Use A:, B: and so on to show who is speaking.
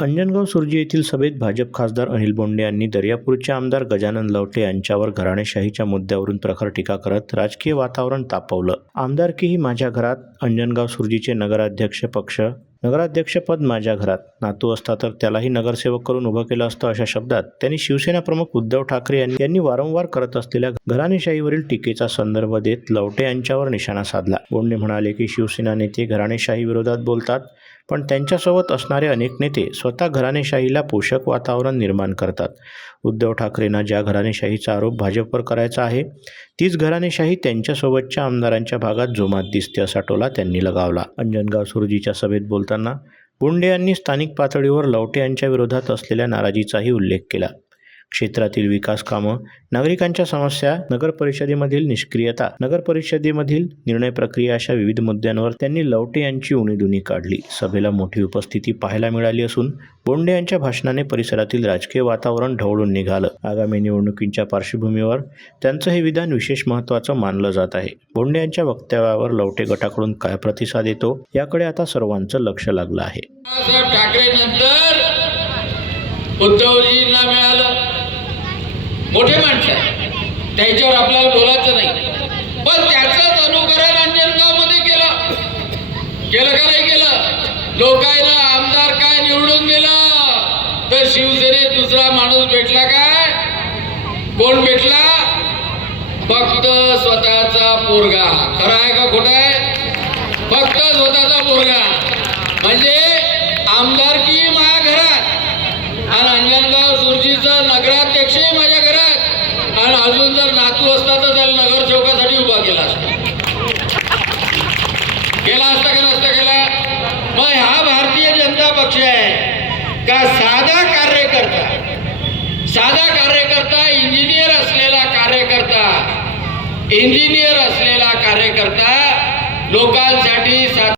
A: अंजनगाव सुर्जी येथील सभेत भाजप खासदार अनिल बोंडे यांनी दर्यापूरचे आमदार गजानन लवटे यांच्यावर घराणेशाहीच्या मुद्द्यावरून प्रखर टीका करत राजकीय वातावरण तापवलं. आमदारकी ही माझ्या घरात अंजनगाव सुर्जीचे नगराध्यक्ष पक्ष नगराध्यक्षपद माझ्या घरात. नातू असता तर त्यालाही नगरसेवक करून उभं केलं असतं अशा शब्दात त्यांनी शिवसेना प्रमुख उद्धव ठाकरे यांनी यांनी वारंवार करत असलेल्या घराणेशाहीवरील टीकेचा संदर्भ देत लवटे यांच्यावर निशाणा साधला. बोंडे म्हणाले की शिवसेना नेते घराणेशाही विरोधात बोलतात पण त्यांच्यासोबत असणारे अनेक नेते स्वतः घराणेशाहीला पोषक वातावरण निर्माण करतात. उद्धव ठाकरेंना ज्या घराणेशाहीचा आरोप भाजपवर करायचा आहे तीच घराणेशाही त्यांच्यासोबतच्या आमदारांच्या भागात जोमात दिसते असा टोला त्यांनी लगावला. अंजनगाव सुरजीच्या सभेत बोलताना बोंडे यांनी स्थानिक पातळीवर लवटे यांच्या विरोधात असलेल्या नाराजीचाही उल्लेख केला. क्षेत्रातील विकास कामं नागरिकांच्या समस्या नगर परिषदेमधील निष्क्रियता नगर परिषदेमधील निर्णय प्रक्रिया अशा विविध मुद्द्यांवर त्यांनी लवटे यांची उणीदुणी काढली. सभेला मोठी उपस्थिती पाहायला मिळाली असून बोंडे यांच्या भाषणाने परिसरातील राजकीय वातावरण ढवळून निघालं. आगामी निवडणुकींच्या पार्श्वभूमीवर त्यांचं हे विधान विशेष महत्त्वाचं मानलं जात आहे. बोंडे यांच्या वक्तव्यावर लवटे गटाकडून काय प्रतिसाद येतो याकडे आता सर्वांचं लक्ष लागलं आहे.
B: उद्धवजींना मिळालं. माणसं. आहेत त्यांच्यावर आपल्याला बोलायचं नाही. पण त्याचंच अनुकरण अंजनगावमध्ये केलं. केलं का नाही केलं? लोकायला आमदार काय निवडून गेलं तर शिवसेनेत दुसरा माणूस भेटला काय? कोण भेटला? फक्त स्वतःचा पोरगा. खरं आहे का खोटं आहे? फक्त स्वतःचा पोरगा. म्हणजे आमदारकी माझ्या घरात आणि अंजनगाव सुरजीचं नगराध्यक्षही माझ्या घरात आणि जर नातू असता तर त्याला नगरसेवकासाठी उभा केला असता. केला असता का नसता केला. मग हा भारतीय जनता पक्ष आहे का साधा कार्यकर्ता? साधा कार्यकर्ता इंजिनियर असलेला कार्यकर्ता इंजिनियर असलेला कार्यकर्ता लोकांसाठी सा